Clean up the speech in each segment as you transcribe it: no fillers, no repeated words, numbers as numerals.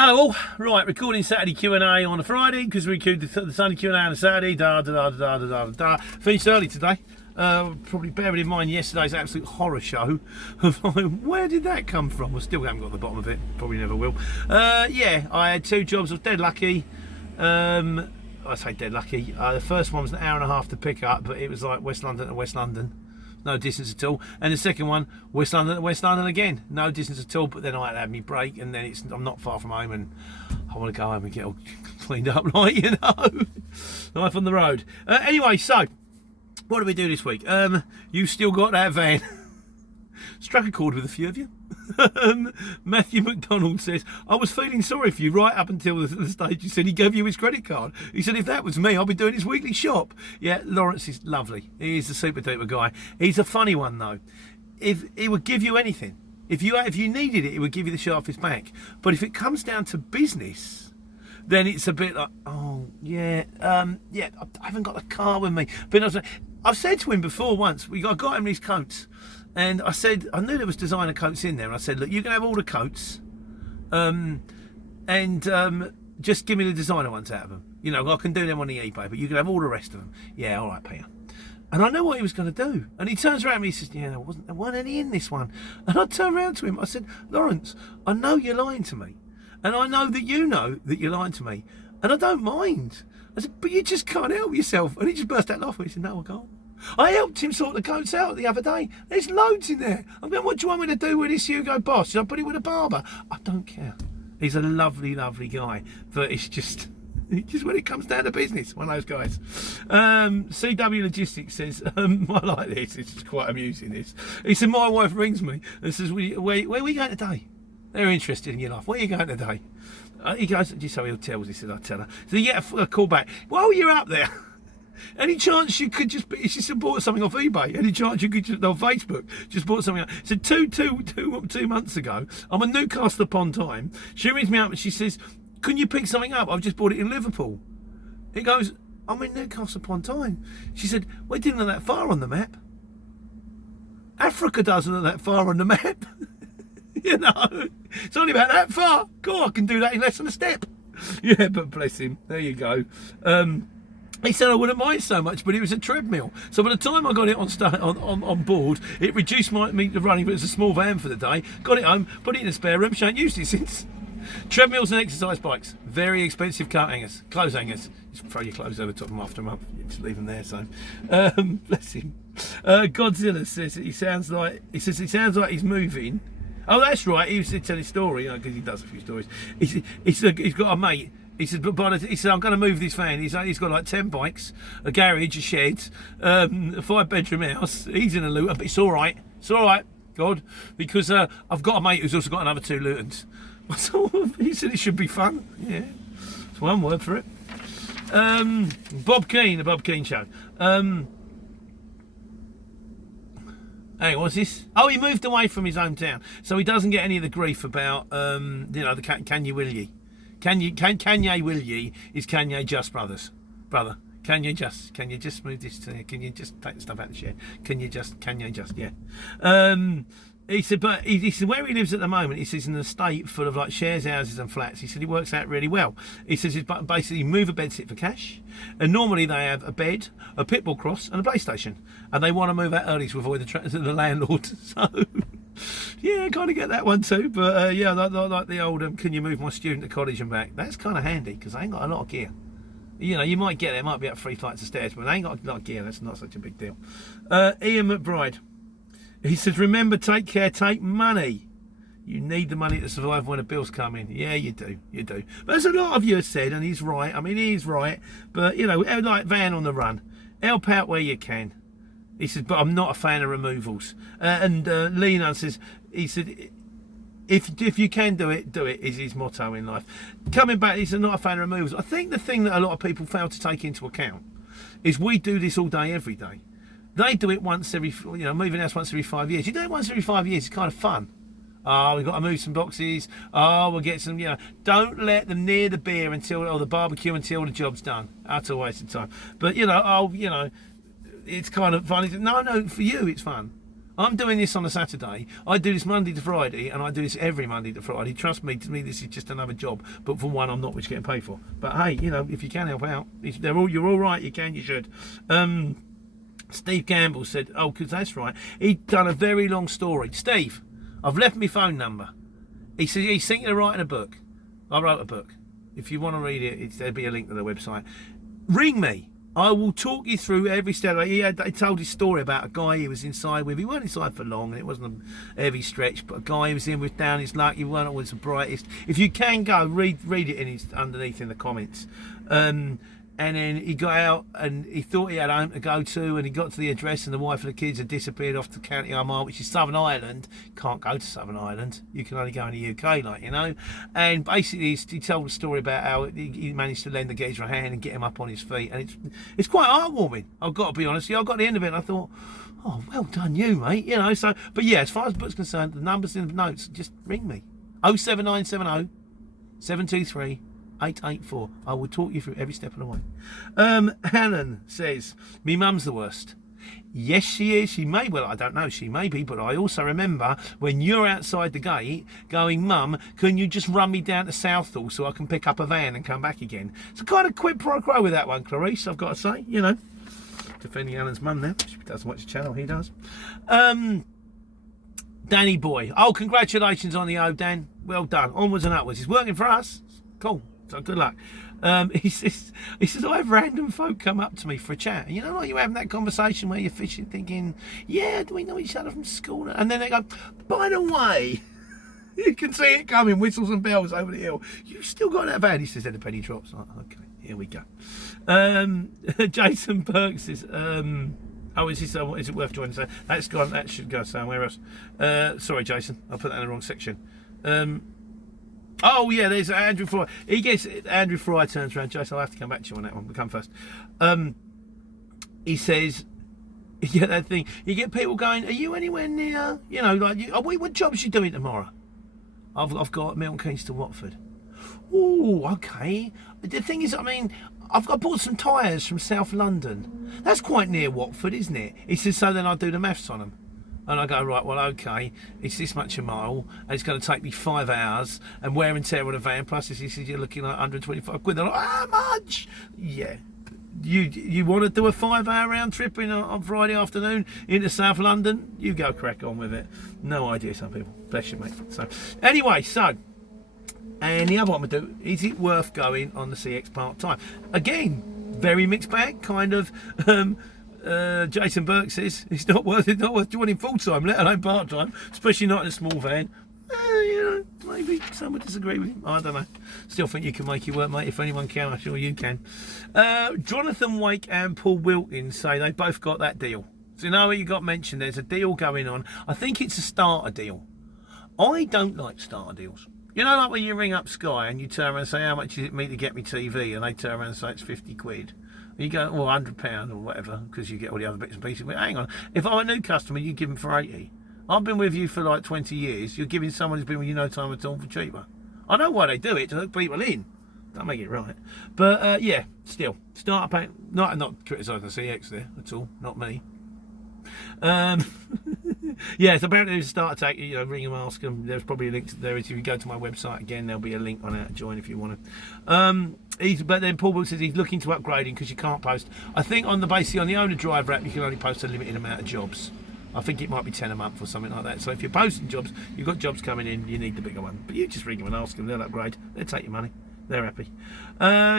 Hello all. Right, recording Saturday Q&A on a Friday because we recorded the Sunday Q&A on a Saturday. Finished early today. Probably bearing in mind yesterday's absolute horror show of like, where did that come from? I still haven't got the bottom of it. Probably never will. Yeah, I had two jobs. I was dead lucky. I say dead lucky. The first one was an hour and a half to pick up, but it was like West London to West London. No distance at all. And the second one, West London to West London again. No distance at all, but then I had to have me break, and then I'm not far from home, and I want to go home and get all cleaned up, like, you know. Life on the road. Anyway, so, what do we do this week? You still got that van. Struck a chord with a few of you. Matthew McDonald says, I was feeling sorry for you right up until the stage you said he gave you his credit card. He said, if that was me, I'd be doing his weekly shop. Yeah, Lawrence is lovely. He's a super duper guy. He's a funny one though. If he would give you anything, if you needed it, he would give you the shirt off his back. But if it comes down to business, then it's a bit like, oh yeah, I haven't got the car with me. But I've said to him before once, I got him these coats. And I said, I knew there was designer coats in there. And I said, look, you can have all the coats, just give me the designer ones out of them. You know, I can do them on the eBay, but you can have all the rest of them. Yeah, all right, Peter. And I know what he was going to do. And he turns around and he says, yeah, there weren't any in this one. And I turned around to him. I said, Lawrence, I know you're lying to me. And I know that you know that you're lying to me. And I don't mind. I said, but you just can't help yourself. And he just burst out laughing. He said, no, I can't. I helped him sort the coats out the other day. There's loads in there. I mean, what do you want me to do with this Hugo Boss? Should I put it with a barber? I don't care. He's a lovely, lovely guy. But it's just when it comes down to business, one of those guys. CW Logistics says, I like this. It's quite amusing, this. He said, my wife rings me and says, where are we going today? They're interested in your life. Where are you going today? He goes, just so he tells. He said, I'll tell her. So you get a call back. While you're up there, any chance you could just bought something off eBay? Any chance you could just on Facebook just bought something? So two months ago, I'm in Newcastle upon Tyne. She rings me up and she says, "Can you pick something up? I've just bought it in Liverpool." He goes, "I'm in Newcastle upon Tyne." She said, "We didn't look that far on the map. Africa doesn't look that far on the map." You know, it's only about that far. God, I can do that in less than a step. Yeah, but bless him. There you go. He said I wouldn't mind so much, but it was a treadmill. So by the time I got it on board, it reduced me to running, but it was a small van for the day. Got it home, put it in a spare room, she ain't used it since. Treadmills and exercise bikes, very expensive coat hangers, clothes hangers. Just throw your clothes over top of them after a month, you just leave them there, so. Bless him. Godzilla says he sounds like he's moving. Oh, that's right, he was telling a story, you know, because he does a few stories. He's got a mate. He said, he said, I'm going to move this van. He's got like 10 bikes, a garage, a shed, a 5-bedroom house. He's in a Luton, but it's all right. It's all right, God, because I've got a mate who's also got another 2 Lutons. He said it should be fun. Yeah, it's one word for it. Bob Keane, the Bob Keane Show. Hey, what's this? Oh, he moved away from his hometown, so he doesn't get any of the grief about, you know, the Kanye Will Ye. Kanye Will Ye is Kanye Just brother. Can you just move this to here? Can you just take the stuff out of the shed? Kanye just, yeah. He said, but he said where he lives at the moment, he says in an estate full of like shares, houses and flats. He said he works out really well. He says he's basically move a bed sit for cash, and normally they have a bed, a pitbull cross, and a PlayStation, and they want to move out early to avoid the landlord. So yeah, I kind of get that one too. But yeah, like the old can you move my student to college and back? That's kind of handy because I ain't got a lot of gear. You know, you might get there, might be up 3 flights of stairs, but I ain't got a lot of gear. That's not such a big deal. Ian McBride. He says, remember, take care, take money. You need the money to survive when the bills come in. Yeah, you do. But as a lot of you have said, and he's right, I mean, he's right, but, you know, like van on the run. Help out where you can. He says, but I'm not a fan of removals. And Lena says, he said, if you can do it, is his motto in life. Coming back, he's not a fan of removals. I think the thing that a lot of people fail to take into account is we do this all day, every day. They do it once every, you know, moving house once every 5 years. You do it once every 5 years, it's kind of fun. Oh, we've got to move some boxes. Oh, we'll get some, you know. Don't let them near the beer or the barbecue until the job's done. Utter waste of time. But, you know, it's kind of fun. No, for you it's fun. I'm doing this on a Saturday. I do this Monday to Friday, and I do this every Monday to Friday. Trust me, to me, this is just another job. But for one, I'm not which getting paid for. But hey, you know, if you can help out, you're all right. You can, you should. Steve Campbell said, oh, because that's right. He'd done a very long story. Steve, I've left my phone number. He said he's thinking of writing a book. I wrote a book. If you want to read it, there'll be a link to the website. Ring me. I will talk you through every step. He told his story about a guy he was inside with. He weren't inside for long, and it wasn't a heavy stretch. But a guy he was in with down his luck. He weren't always the brightest. If you can go read it underneath in the comments. And then he got out and he thought he had home to go to, and he got to the address and the wife and the kids had disappeared off to County Armagh, which is Southern Ireland. Can't go to Southern Ireland. You can only go in the UK, like, you know. And basically he told a story about how he managed to lend the geezer a hand and get him up on his feet. And it's quite heartwarming, I've got to be honest. I got to the end of it and I thought, oh, well done you, mate. You know, so, but yeah, as far as the book's concerned, the numbers in the notes, just ring me. 07970 723 884. I will talk you through every step of the way. Hannon says, me mum's the worst. Yes, she is. She may, well, I don't know, she may be, but I also remember when you're outside the gate going, Mum, can you just run me down to Southall so I can pick up a van and come back again? It's a kind of quid pro quo with that one, Clarice, I've got to say, you know. Defending Alan's mum now. She doesn't watch the channel, he does. Danny Boy. Oh, congratulations on the O, Dan. Well done. Onwards and upwards. It's working for us. Cool. So good luck. He says, I have random folk come up to me for a chat. And you know, like you're having that conversation where you're fishing, thinking, yeah, do we know each other from school? And then they go, by the way, you can see it coming, whistles and bells over the hill. You've still got that van. He says, then the penny drops. Like, okay, here we go. Jason Burke says, oh, is it worth joining? So that's gone. That should go somewhere else. Sorry, Jason, I put that in the wrong section. Oh yeah, there's Andrew Fry. Andrew Fry turns around. Jason, I'll have to come back to you on that one. We'll come first. He says, yeah, that thing. You get people going, are you anywhere near? You know, like, what jobs you doing tomorrow? I've got Milton Keynes to Watford. Oh, okay. The thing is, I mean, I bought some tyres from South London. That's quite near Watford, isn't it? He says, so then I do the maths on them. And I go, right, well, okay, it's this much a mile, and it's going to take me 5 hours, and wear and tear on a van, plus he says you're looking at 125 quid. They're like, how much? Yeah. You want to do a 5-hour round trip on Friday afternoon into South London? You go crack on with it. No idea, some people. Bless you, mate. So, anyway, and the other one we do, is it worth going on the CX part-time? Again, very mixed bag, kind of. Jason Burke says it's not worth joining full-time, let alone part-time, especially not in a small van. You know, maybe some would disagree with him. I don't know. Still think you can make it work, mate. If anyone can, I'm sure you can. Jonathan Wake and Paul Wilkins say they both got that deal. So you know what you got mentioned? There's a deal going on. I think it's a starter deal. I don't like starter deals. You know, like when you ring up Sky and you turn around and say, how much is it me to get me TV? And they turn around and say it's 50 quid. You go, well, £100 or whatever, because you get all the other bits and pieces. But hang on, if I'm a new customer, you give them for 80. I've been with you for like 20 years. You're giving someone who's been with you no time at all for cheaper. I know why they do it, to hook people in. Don't make it right. But yeah, still, starter pack. Not criticising the CX there at all. Not me. Yeah, so apparently there's a starter pack. You know, ring them, ask them. There's probably a link there. If you go to my website again, there'll be a link on how to join if you want to. But then Paul says he's looking to upgrading because you can't post. I think on the owner driver app, you can only post a limited amount of jobs. I think it might be 10 a month or something like that. So if you're posting jobs, you've got jobs coming in, you need the bigger one. But you just ring them and ask them, they'll upgrade. They'll take your money. They're happy.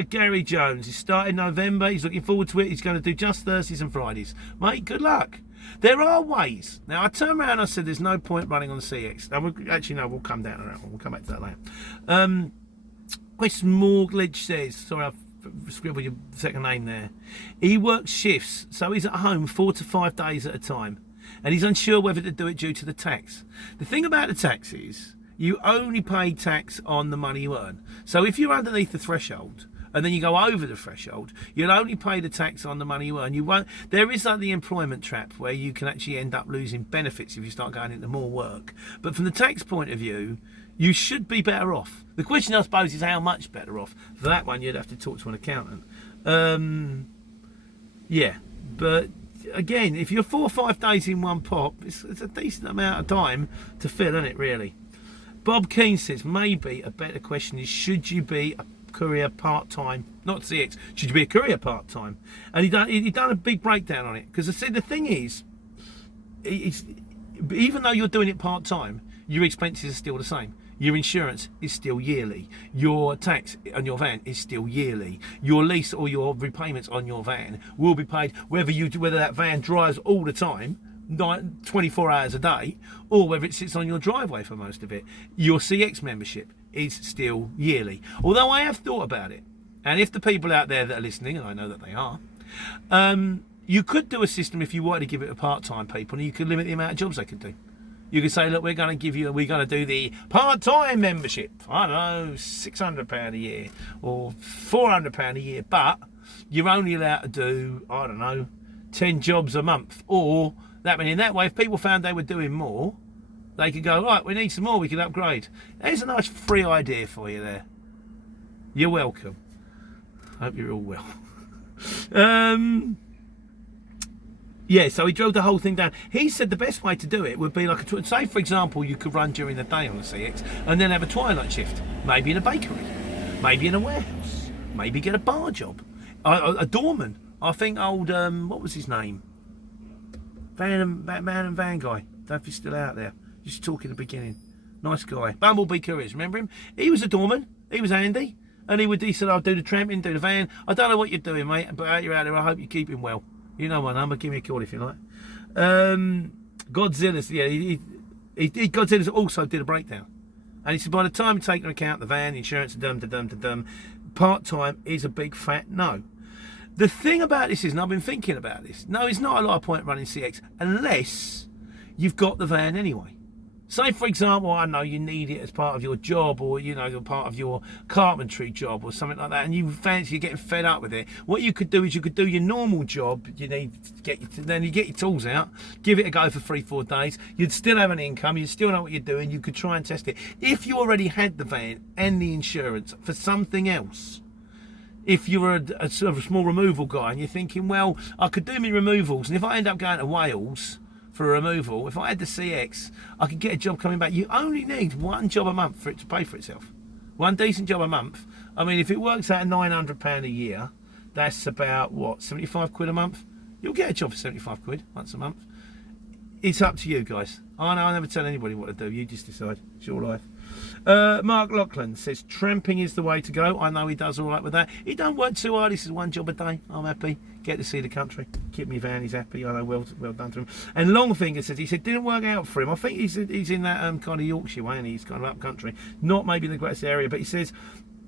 Gary Jones, he's starting November. He's looking forward to it. He's going to do just Thursdays and Fridays. Mate, good luck. There are ways. Now, I turned around and I said there's no point running on the CX. Now, we'll come down to that one. We'll come back to that later. Chris Morgledge says, sorry, I've scribbled your second name there. He works shifts, so he's at home 4 to 5 days at a time. And he's unsure whether to do it due to the tax. The thing about the tax is, you only pay tax on the money you earn. So if you're underneath the threshold, and then you go over the threshold, you'll only pay the tax on the money you earn. You won't. There is like the employment trap where you can actually end up losing benefits if you start going into more work. But from the tax point of view, you should be better off. The question, I suppose, is how much better off. For that one, you'd have to talk to an accountant. Yeah, but again, if you're 4 or 5 days in one pop, it's a decent amount of time to fill, isn't it, really? Bob Keane says, maybe a better question is, should you be a courier part-time? Not CX, should you be a courier part-time? And he done a big breakdown on it. Because I said, the thing is, even though you're doing it part-time, your expenses are still the same. Your insurance is still yearly. Your tax on your van is still yearly. Your lease or your repayments on your van will be paid whether that van drives all the time, 24 hours a day, or whether it sits on your driveway for most of it. Your CX membership is still yearly. Although I have thought about it, and if the people out there that are listening, and I know that they are, you could do a system if you wanted to give it to part-time people, and you could limit the amount of jobs they could do. You could say, look, we're going to do the part-time membership. I don't know, £600 a year or £400 a year, but you're only allowed to do, I don't know, 10 jobs a month. Or that, in that way, if people found they were doing more, they could go, right, we need some more, we could upgrade. There's a nice free idea for you there. You're welcome. Hope you're all well. Yeah, so he drove the whole thing down. He said the best way to do it would be like say, for example, you could run during the day on the CX and then have a twilight shift. Maybe in a bakery, maybe in a warehouse, maybe get a bar job. A doorman. I think old, what was his name? Man and Van guy. Don't know if he's still out there. Just talking at the beginning. Nice guy. Bumblebee Couriers, remember him? He was a doorman. He was handy. And he said, I'll do the tramping, do the van. I don't know what you're doing, mate, but out you're out there, I hope you keep him well. You know my number, give me a call if you like. Godzilla's, yeah, Godzilla's also did a breakdown. And he said by the time you take into account the van, the insurance, part-time is a big fat no. The thing about this is, and I've been thinking about this, no, it's not a lot of point running CX unless you've got the van anyway. Say, for example, I know you need it as part of your job, or you're part of your carpentry job or something like that, and you fancy you're getting fed up with it. What you could do is you could do your normal job. You need to then you get your tools out, give it a go for 3-4 days. You'd still have an income. You'd still know what you're doing. You could try and test it. If you already had the van and the insurance for something else, if you were a sort of a small removal guy and you're thinking, well, I could do my removals, and if I end up going to Wales for a removal, if I had the CX, I could get a job coming back. You only need one job a month for it to pay for itself. One decent job a month. I mean, if it works out at £900 a year, that's about, what, 75 quid a month? You'll get a job for 75 quid once a month. It's up to you guys. I never tell anybody what to do. You just decide. It's your life. Mark Lachlan says tramping is the way to go. I know he does all right with that. He don't work too hard. This is one job a day. I'm happy. Get to see the country. Keep me van. He's happy. I know. Well done to him. And Longfinger says he didn't work out for him. I think he's in that kind of Yorkshire way, and he's kind of up country. Not maybe in the greatest area, but he says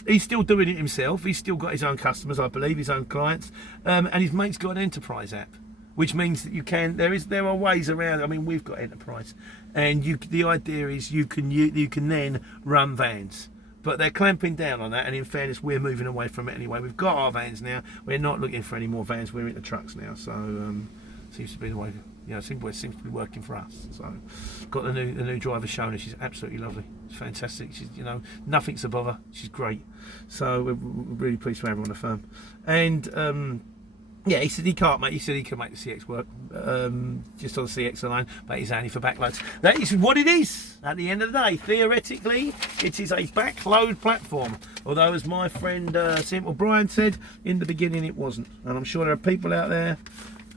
he's still doing it himself. He's still got his own customers, I believe, his own clients, and his mate's got an enterprise app, which means that you can. There are ways around. I mean, we've got enterprise, and the idea is you can then run vans, but they're clamping down on that. And in fairness, we're moving away from it anyway. We've got our vans now. We're not looking for any more vans. We're into trucks now. So seems to be the way. It seems to be working for us. So got the new driver Shona. She's absolutely lovely. She's fantastic. She's nothing's a bother. She's great. So we're really pleased to have her on the firm. And yeah, he said he can't make. He said he can make the CX work just on the CX alone, but he's only for backloads. That is what it is. At the end of the day, theoretically, it is a backload platform. Although, as my friend Simple Brian said in the beginning, it wasn't. And I'm sure there are people out there,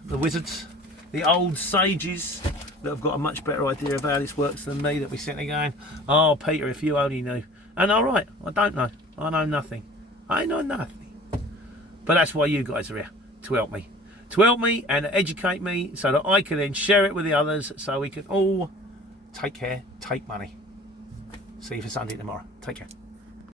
the wizards, the old sages, that have got a much better idea of how this works than me. That we sitting there going, "Oh, Peter, if you only knew." And all right, I don't know. I know nothing. I know nothing. But that's why you guys are here. To help me and educate me so that I can then share it with the others so we can all take care, take money. See you for Sunday tomorrow. Take care.